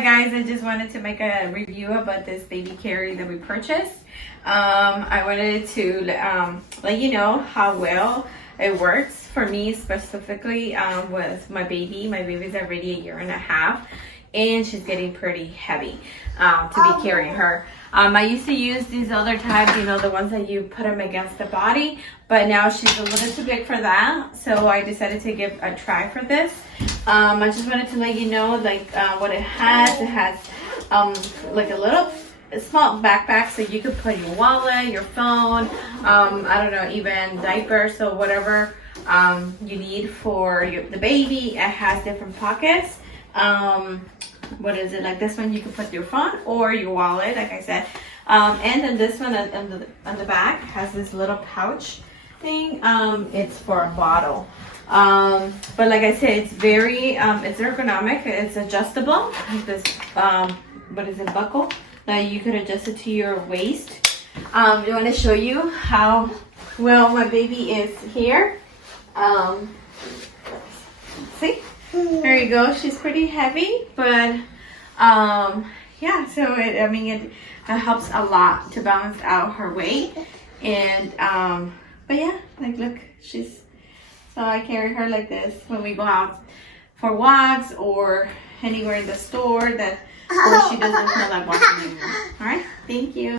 Hi guys, I just wanted to make a review about this baby carrier that we purchased. I wanted to let you know how well it works for me specifically with my baby. My baby's already 1.5 years and she's getting pretty heavy to be carrying her. I used to use these other types, you know, the ones that you put them against the body, but now she's a little too big for that, so I decided to give a try for this. I just wanted to let you know what it has. It has like a little small backpack, so you could put your wallet, your phone, I don't know, even diapers or whatever you need for the baby. It has different pockets. What is it, like this one you can put your phone or your wallet, like I said, and then this one on the back has this little pouch thing. It's for a bottle, but like I said, it's very it's ergonomic. It's adjustable. This what is it, buckle that you could adjust it to your waist. I want to show you how well my baby is here. See, there you go. She's pretty heavy, but yeah, so it helps a lot to balance out her weight. And but yeah, like look, so I carry her like this when we go out for walks or anywhere in the store where she doesn't feel like walking anymore. All right, thank you.